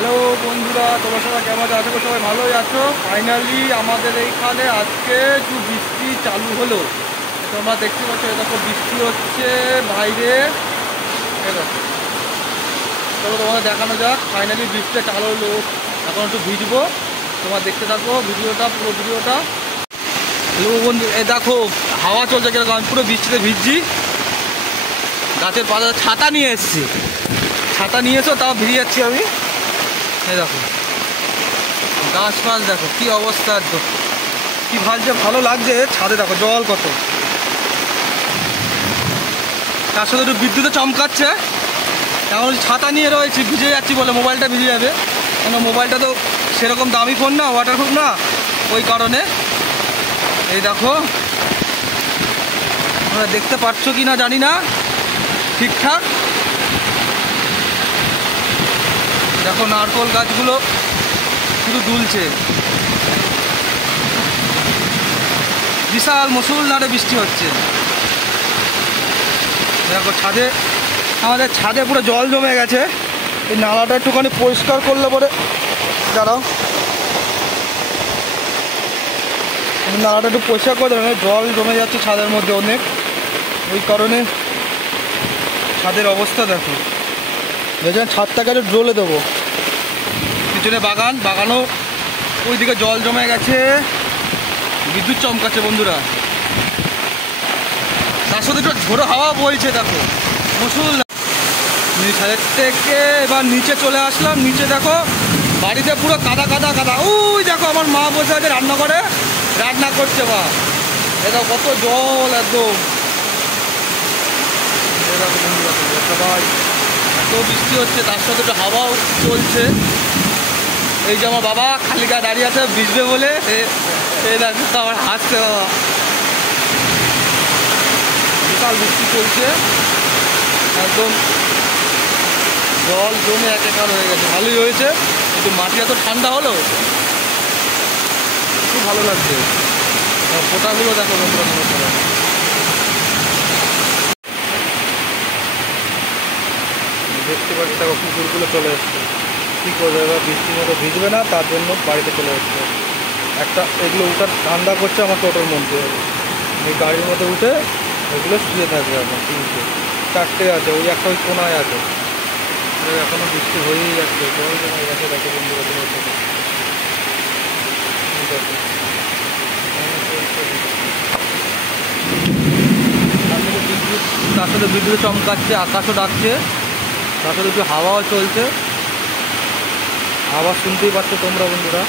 Hello বন্ধুরা, তোমরা সবাই কেমন আছো? আশা করি সবাই ভালোই আছো। ফাইনালি আমাদের এইখানে আজকে একটু বৃষ্টি চালু হলো। তোমরা দেখতে পাচ্ছ, এরকম বৃষ্টি হচ্ছে বাইরে। চলো তোমাদের দেখানো যাক। ফাইনালি বৃষ্টিটা চালু হলো, এখন একটু ভিজবো। তোমরা দেখতে থাকো ভিডিওটা, পুরো ভিডিওটা। হ্যালো বন্ধু, এ দেখো হাওয়া চলছে কিরকম, আমি পুরো বৃষ্টিতে ভিজছি। গাছের পাতা ছাতা নিয়ে এসেছি, ছাতা নিয়ে এসো, তাও ভিজে যাচ্ছি আমি। এই দেখো গাছ ফাছ দেখো কি অবস্থা, একদম কি ভালো লাগছে। ছাদে দেখো জল কত, তার সাথে একটু বিদ্যুতে চমকাচ্ছে। এখন ছাতা নিয়ে রয়েছি, ভিজে যাচ্ছি বলে মোবাইলটা ভিজে যাবে, কেন মোবাইলটা তো সেরকম দামি ফোন না, ওয়াটারপ্রুফ না, ওই কারণে। এই দেখো তোমরা দেখতে পাচ্ছ কি না জানি না ঠিকঠাক। দেখো নারকোল গাছগুলো শুধু দুলছে, বিশাল মুষলধারে বৃষ্টি হচ্ছে। দেখো ছাদে, আমাদের ছাদে পুরো জল জমে গেছে। এই নালাটা একটুখানি পরিষ্কার করলে পরে, দাঁড়াও, নালাটা একটু পরিষ্কার করে দেবে, জল জমে যাচ্ছে ছাদের মধ্যে অনেক, ওই কারণে ছাদের অবস্থা দেখো। দেখছেন ছাদটাকে একটু জ্বলে দেবো। পিছনে বাগানও ওইদিকে জল জমে গেছে, বিদ্যুৎ চমকাচ্ছে বন্ধুরা। তার সাথে একটু ঝোড়ো হাওয়া বইছে দেখো, মুষল। ছাদের থেকে এবার নিচে চলে আসলাম। নিচে দেখো বাড়িতে পুরো কাদা কাদা কাদা। ওই দেখো আমার মা বসে আছে রান্না করে, রান্না করছে। বা এটা কত জল একদম। দেখো বন্ধুরা সবাই, এত বৃষ্টি হচ্ছে, তার সাথে একটু হাওয়াও চলছে। এই যে আমার বাবা খালি গায়ে দাঁড়িয়ে আছে ভিজবে বলে, এই দেখো আমার হাসছে বাবা। বিশাল বৃষ্টি চলছে, একদম জল জমে একাকার হয়ে গেছে। ভালোই হয়েছে, একটু মাটি এত ঠান্ডা হলো, খুব ভালো লাগছে। ফোটাগুলো দেখো বন্ধুরা, নমস্কার। দেখতে পাচ্ছি দেখো কুকুরগুলো চলে এসছে। কী করবে এবার, বৃষ্টির মতো ভিজবে না, তার জন্য বাড়িতে চলে এসছে। একটা এগুলো উঠার ধান্দা করছে আমার টোটোর মধ্যে, এই গাড়ির মধ্যে উঠে এগুলো শুয়ে থাকবে। এখন তিনটে চারটে আছে, ওই একটা ওই কোনায় আছে। এখনো বৃষ্টি হয়েই যাচ্ছে, জল জমে গেছে দেখো বন্ধুরা। তার সাথে বিদ্যুৎ চমকাচ্ছে, আকাশও ডাকছে, তার সাথে একটু হাওয়াও চলছে। আওয়াজ শুনতেই পাচ্ছ তোমরা বন্ধুরা।